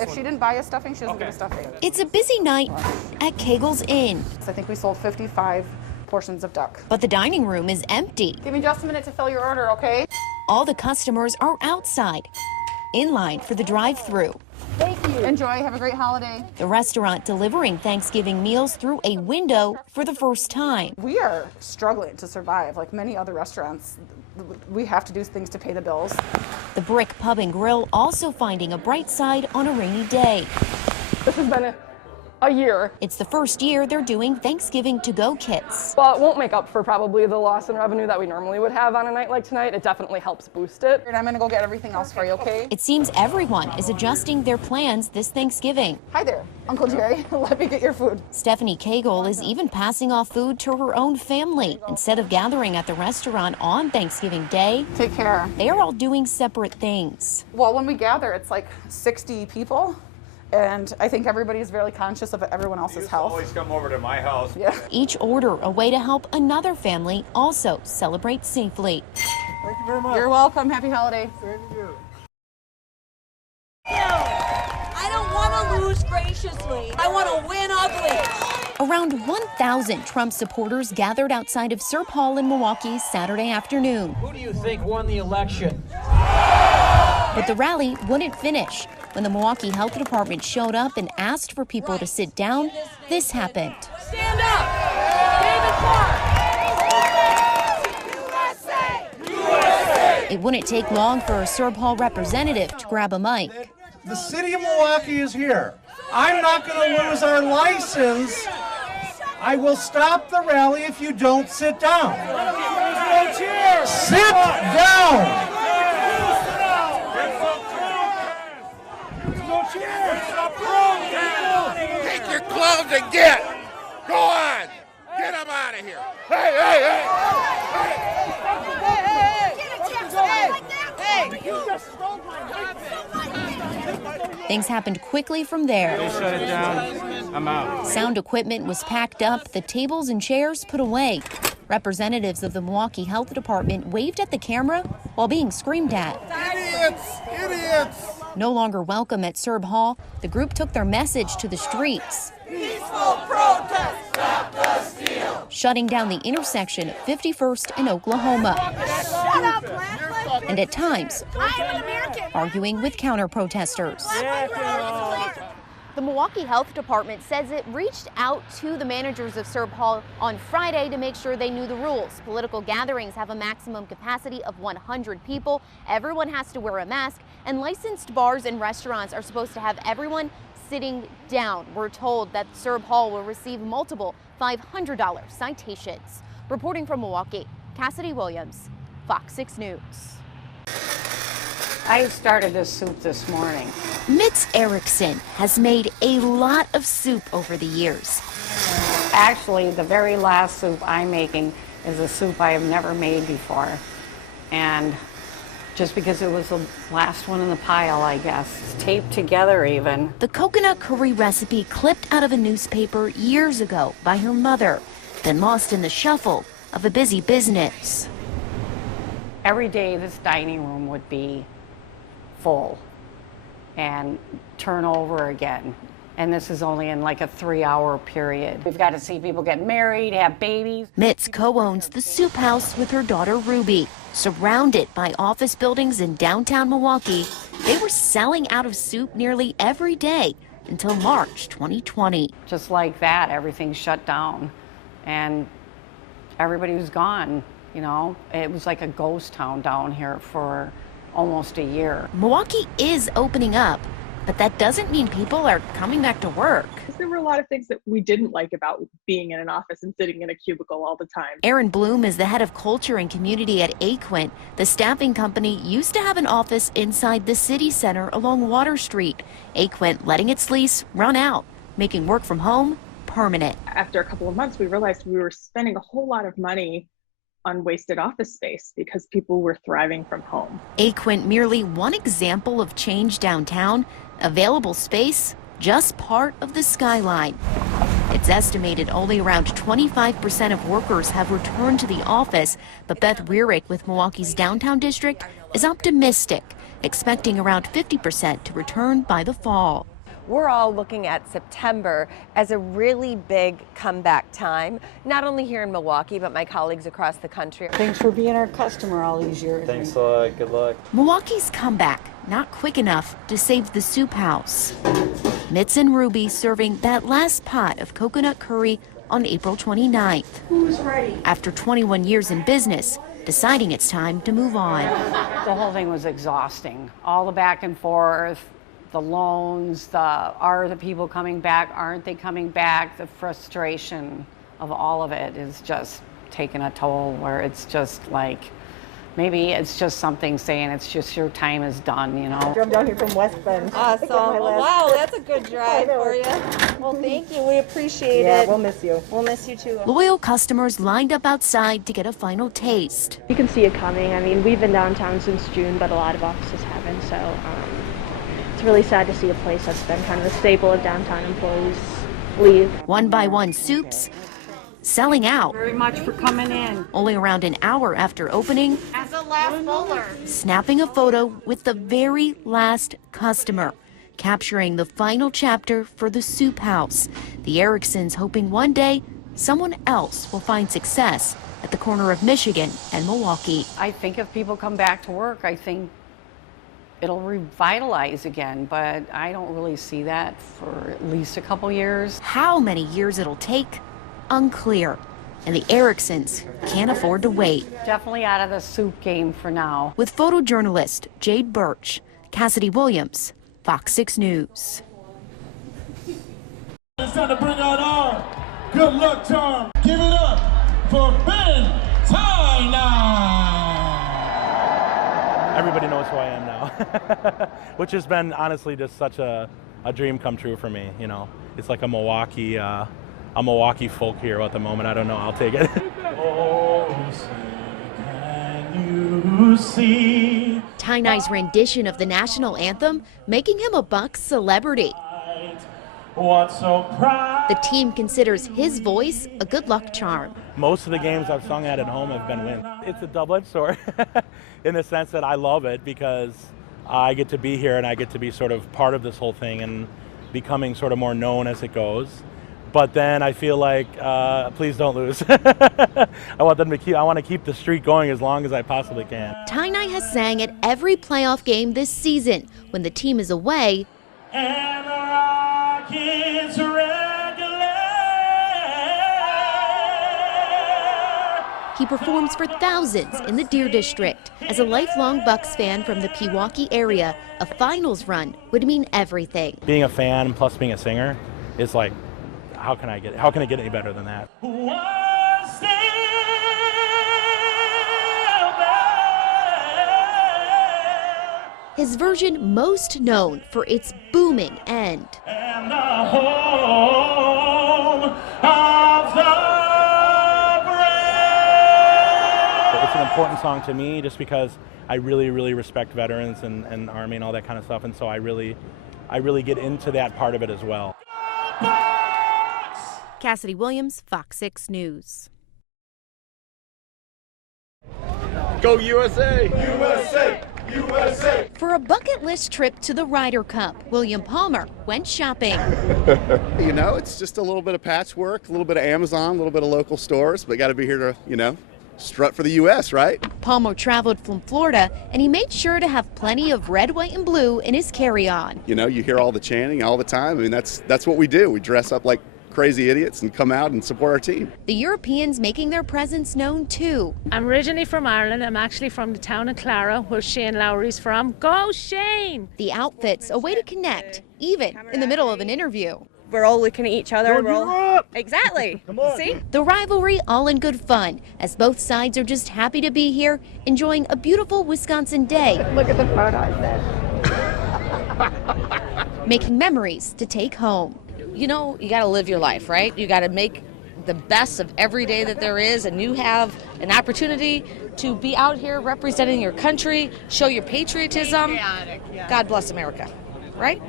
If she didn't buy a stuffing, she doesn't give a stuffing. It's a busy night at Kegel's Inn. I think we sold 55 portions of duck. But the dining room is empty. Give me just a minute to fill your order, okay? All the customers are outside, in line for the drive-thru. Thank you. Enjoy. Have a great holiday. The restaurant delivering Thanksgiving meals through a window for the first time. We are struggling to survive. Like many other restaurants, we have to do things to pay the bills. The Brick Pub and Grill also finding a bright side on a rainy day. This has been a year. It's the first year they're doing Thanksgiving to-go kits. Well, it won't make up for probably the loss in revenue that we normally would have on a night like tonight. It definitely helps boost it. And I'm gonna go get everything else for you, okay? It seems everyone is adjusting their plans this Thanksgiving. Hi there, Uncle Jerry. Let me get your food. Stephanie Kegel is even passing off food to her own family. Instead of gathering at the restaurant on Thanksgiving Day, take care. They are all doing separate things. Well, when we gather, it's like 60 people. And I think everybody is very conscious of everyone else's health. Always come over to my house. Yeah. Each order a way to help another family also celebrate safely. Thank you very much. You're welcome. Happy holiday. Same to you. I don't want to lose graciously. I want to win ugly. Around 1,000 Trump supporters gathered outside of Serp Hall in Milwaukee Saturday afternoon. Who do you think won the election? But the rally wouldn't finish. When the Milwaukee Health Department showed up and asked for people to sit down, this happened. Stand up! David Clark! USA! It wouldn't take long for a Serp Hall representative to grab a mic. The city of Milwaukee is here. I'm not going to lose our license. I will stop the rally if you don't sit down. Sit down! Take your clothes and get! Go on! Get them out of here! Hey, hey, hey! Things happened quickly from there. They shut it down. I'm out. Sound equipment was packed up, the tables and chairs put away. Representatives of the Milwaukee Health Department waved at the camera while being screamed at. Idiots! Idiots! No longer welcome at Serb Hall, the group took their message to the streets. Peaceful protest! Stop the steal! Shutting down the intersection of 51st and Oklahoma. Shut up, Black! And at times, I'm an American! arguing with counter-protesters. The Milwaukee Health Department says it reached out to the managers of Serb Hall on Friday to make sure they knew the rules. Political gatherings have a maximum capacity of 100 people. Everyone has to wear a mask, and licensed bars and restaurants are supposed to have everyone sitting down. We're told that Serb Hall will receive multiple $500 citations. Reporting from Milwaukee, Cassidy Williams, Fox 6 News. I started this soup this morning. Mitz Erickson has made a lot of soup over the years. Actually, the very last soup I'm making is a soup I have never made before. And just because it was the last one in the pile, I guess. It's taped together even. The coconut curry recipe clipped out of a newspaper years ago by her mother, then lost in the shuffle of a busy business. Every day this dining room would be full and turn over again. And this is only in like a 3-hour period. We've got to see people get married, have babies. Mitz co-owns the soup house with her daughter Ruby. Surrounded by office buildings in downtown Milwaukee, they were selling out of soup nearly every day until March 2020. Just like that, everything shut down and everybody was gone. You know, it was like a ghost town down here for almost a year. Milwaukee is opening up, but that doesn't mean people are coming back to work. There were a lot of things that we didn't like about being in an office and sitting in a cubicle all the time. Erin Bloom is the head of culture and community at Aquint. The staffing company used to have an office inside the city center along Water Street. Aquint letting its lease run out, making work from home permanent. After a couple of months, we realized we were spending a whole lot of money on wasted office space because people were thriving from home. Aquint merely one example of change downtown. Available space, just part of the skyline. It's estimated only around 25% of workers have returned to the office, but Beth Rearick with Milwaukee's downtown district is optimistic, expecting around 50% to return by the fall. We're all looking at September as a really big comeback time, not only here in Milwaukee, but my colleagues across the country. Thanks for being our customer all these years. Thanks a lot. Good luck. Milwaukee's comeback, not quick enough to save the soup house. Mitz and Ruby serving that last pot of coconut curry on April 29th. Who's ready? After 21 years in business, deciding it's time to move on. The whole thing was exhausting. All the back and forth, the loans, are the people coming back, aren't they coming back? The frustration of all of it is just taking a toll, where it's just like, maybe it's just something saying it's just your time is done, you know. I'm down here from West Bend. Awesome. Wow, that's a good drive for you. Well, thank you. We appreciate it. We'll miss you. We'll miss you too. Loyal customers lined up outside to get a final taste. You can see it coming. I mean, we've been downtown since June, but a lot of offices haven't, so it's really sad to see a place that's been kind of a staple of downtown employees leave. One by one soups selling out. Very much for coming in. Only around an hour after opening, As a last bowler. snapping a photo with the very last customer, capturing the final chapter for the soup house. The Ericksons hoping one day someone else will find success at the corner of Michigan and Milwaukee. I think if people come back to work, I think it'll revitalize again, but I don't really see that for at least a couple years. How many years it'll take, unclear. And the Ericksons can't afford to wait. Definitely out of the soup game for now. With photojournalist Jade Birch, Cassidy Williams, Fox 6 News. It's time to bring out our good luck charm. Give it up for Ben Tynan. Everybody knows who I am now, which has been honestly just such a dream come true for me. You know, it's like a Milwaukee folk hero at the moment. I don't know. I'll take it. Oh, can you see? Tynai's rendition of the national anthem making him a Bucks celebrity. What's so proud? The team considers his voice a good luck charm. Most of the games I've sung at home have been wins. It's a double-edged sword in the sense that I love it because I get to be here and I get to be sort of part of this whole thing and becoming sort of more known as it goes. But then I feel like, please don't lose. I want to keep the streak going as long as I possibly can. Tynai has sang at every playoff game this season. When the team is away, And the Rockets regular. he performs for thousands in the Deer District. As a lifelong Bucks fan from the Pewaukee area, a finals run would mean everything. Being a fan plus being a singer is like, how can it get any better than that? His version most known for its booming end. And the home of the brave. It's an important song to me just because I really, really respect veterans and Army and all that kind of stuff, and so I really get into that part of it as well. Cassidy Williams, Fox 6 News. Go USA! USA! USA! For a bucket list trip to the Ryder Cup, William Palmer went shopping. You know, it's just a little bit of patchwork, a little bit of Amazon, a little bit of local stores, but got to be here to, strut for the U.S., right? Palmer traveled from Florida, and he made sure to have plenty of red, white, and blue in his carry-on. You know, you hear all the chanting all the time. I mean, that's what we do. We dress up like crazy idiots and come out and support our team. The Europeans making their presence known too. I'm originally from Ireland. I'm actually from the town of Clara, where Shane Lowry's from. Go Shane! The outfits, a way to connect, even in the middle of an interview. We're all looking at each other. Exactly. Come on. See? The rivalry all in good fun, as both sides are just happy to be here, enjoying a beautiful Wisconsin day. Look at the photos then. Making memories to take home. You know, you got to live your life, right? You got to make the best of every day that there is, and you have an opportunity to be out here representing your country, show your patriotism. God bless America, right?